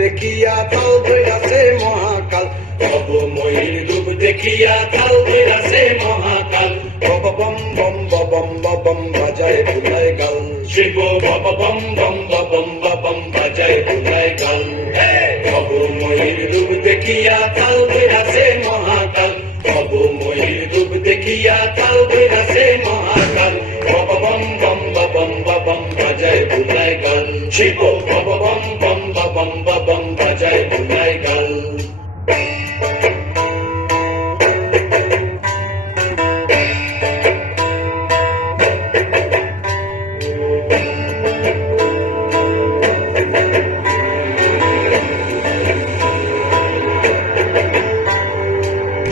দেখিয়া তাল ধইরাছে মহাকাল, অবময়ীর রূপ দেখিয়া তাল ধইরাছে মহাকাল। বম বম বম বম বম বাজায় বুলায় গাল, শিব বম বম বম বম বম বাজায় বুলায় গাল। অবময়ীর রূপ দেখিয়া তাল ধইরাছে মহাকাল, অবময়ীর রূপ দেখিয়া তাল ধইরাছে মহাকাল। বম বম বম বম বম বাজায় বুলায় গাল, শিব বম বম বম বম বম বাজায় বুলায় গাল।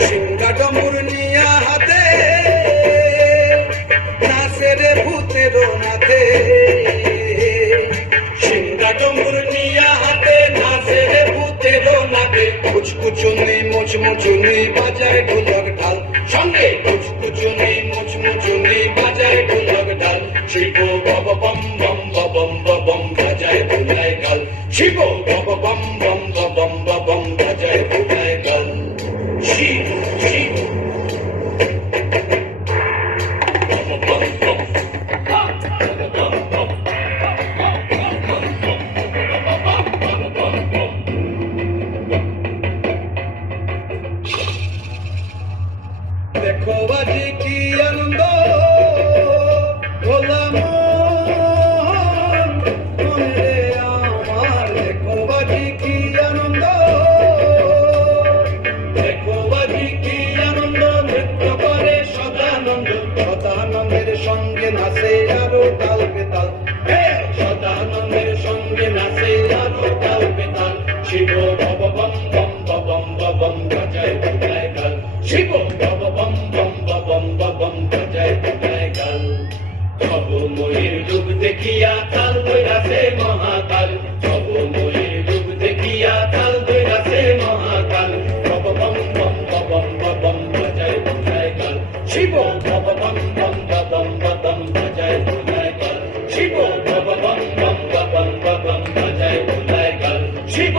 সিংহা ডমরু নিয়া হাতে নাচে রে ভূতের নাথে, সিংহা ডমরু নিয়া হাতে নাচে রে ভূতের নাথে। কুচকুচুনি মুচমুচুনি বাজায় ঢোলক ঢাল, সঙ্গে কুচকুচুনি মুচমুচুনি বাজায় ঢোলক ঢাল। শিব বম বম বম বম বম বাজায় বুলায় গাল, শিব বম বম বম বম বম বাজায় বুলায় গাল। শিব শিব দেখো বাজি কি আনন্দ হলাম মনে আমার, দেখো বাজি কি আনন্দ, দেখো বাজি কি আনন্দ। নৃত্য করে সদানন্দ, সদানন্দের সঙ্গে নাচে আরো তাল বেতাল, সদানন্দের সঙ্গে নাচে আরো তাল বেতাল। শিব বম বম বম বম বম বাজায় বুলায় গাল, শিব বম বম বম বম বম বাজায় বুলায় গাল। অবময়ীর রূপ দেখিয়া তাল ধইরাছে মহাকাল, অবময়ীর রূপ দেখিয়া তাল ধইরাছে মহাকাল। বম বম বম বম বম বাজায় বুলায় গাল, শিব বম বম বম বম বাজায় বুলায় গাল, শিব বম বম বম বম বাজায় বুলায় গাল, শিব।